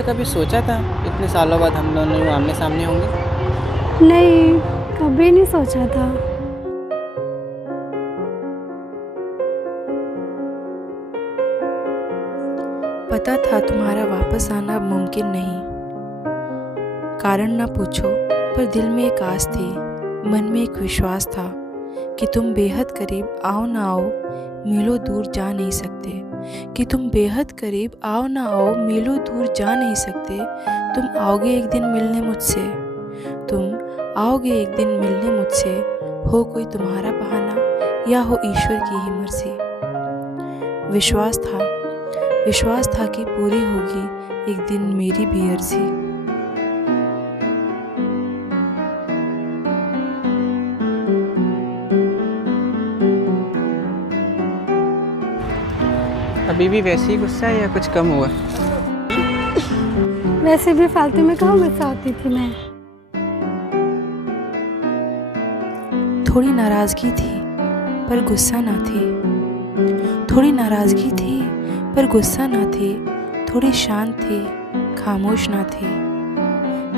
अच्छा कभी सोचा था इतने सालों बाद हम दोनों यूँ आमने सामने होंगे? नहीं, कभी नहीं सोचा था। पता था तुम्हारा वापस आना अब मुमकिन नहीं। कारण ना पूछो, पर दिल में एक आस थी, मन में एक विश्वास था कि तुम बेहद करीब आओ ना आओ, मीलों दूर जा नहीं सकते। कि तुम बेहद करीब आओ ना आओ, मीलों दूर जा नहीं सकते। तुम आओगे एक दिन मिलने मुझसे, तुम आओगे एक दिन मिलने मुझसे। हो कोई तुम्हारा बहाना या हो ईश्वर की ही मर्जी। विश्वास था कि पूरी होगी एक दिन मेरी भी अर्जी। अभी भी वैसे ही गुस्सा है या कुछ कम हुआ? वैसे भी फालतू में कहाँ गुस्सा होती थी मैं। थोड़ी नाराज़गी थी पर गुस्सा ना थी। थोड़ी नाराज़गी थी पर गुस्सा ना थी। थोड़ी शांत थी, खामोश ना थी।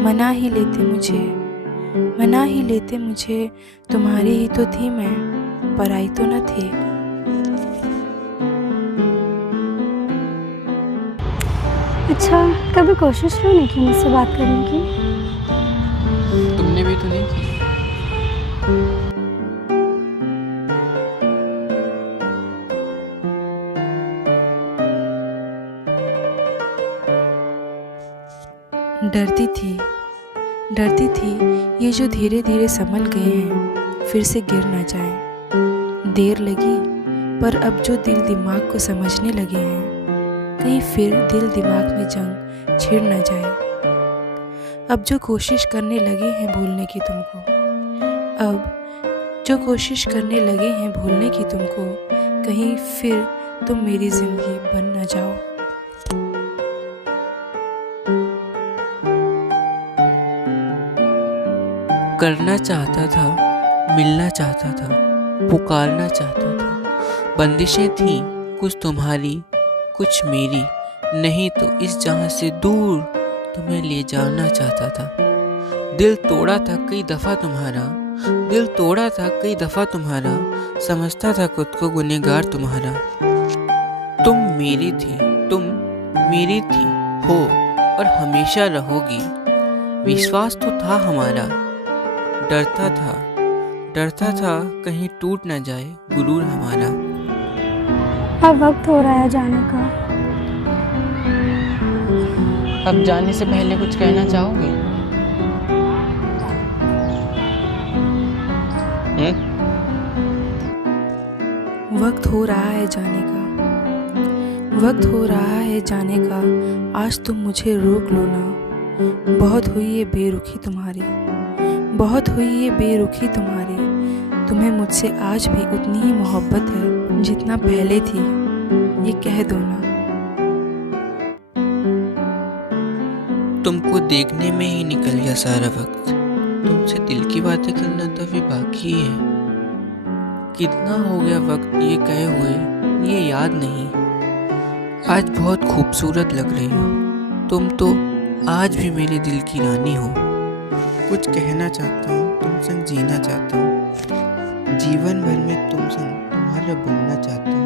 मना ही लेते मुझे, तुम्हारी ही तो थी मैं, पराई तो न थी। अच्छा, कभी कोशिश क्यों नहीं की मुझसे बात करने की? तुमने भी तो नहीं की। डरती थी ये जो धीरे धीरे संभल गए हैं फिर से गिर न जाएं। देर लगी पर अब जो दिल दिमाग को समझने लगे हैं, कहीं फिर दिल दिमाग में जंग छिड़ न जाए। अब जो कोशिश करने लगे हैं भूलने की तुमको, कहीं फिर तुम मेरी जिंदगी बन न जाओ। करना चाहता था, मिलना चाहता था, पुकारना चाहता था। बंदिशें थीं कुछ तुम्हारी, कुछ मेरी, नहीं तो इस जहां से दूर तुम्हें ले जाना चाहता था। दिल तोड़ा था कई दफा तुम्हारा, समझता था खुद को गुनहगार तुम्हारा। तुम मेरी थी हो और हमेशा रहोगी। विश्वास तो था हमारा, डरता था कहीं टूट न जाए गुरूर हमारा। अब वक्त हो रहा है जाने का। अब जाने से पहले कुछ कहना चाहोगे? वक्त हो रहा है जाने का, आज तुम मुझे रोक लो ना। बहुत हुई ये बेरुखी तुम्हारी, तुम्हें मुझसे आज भी उतनी ही मोहब्बत है जितना पहले थी, ये कह दो ना। तुमको देखने में ही निकल गया सारा वक्त, तुमसे दिल की बातें करना तो अभी बाकी है। कितना हो गया वक्त ये कहे हुए, ये याद नहीं। आज बहुत खूबसूरत लग रही हो तुम तो, आज भी मेरे दिल की रानी हो। कुछ कहना चाहता हूँ, तुम संग जीना चाहता हूँ, जीवन भर में तुम संग तुम्हारा बनना चाहता हूँ।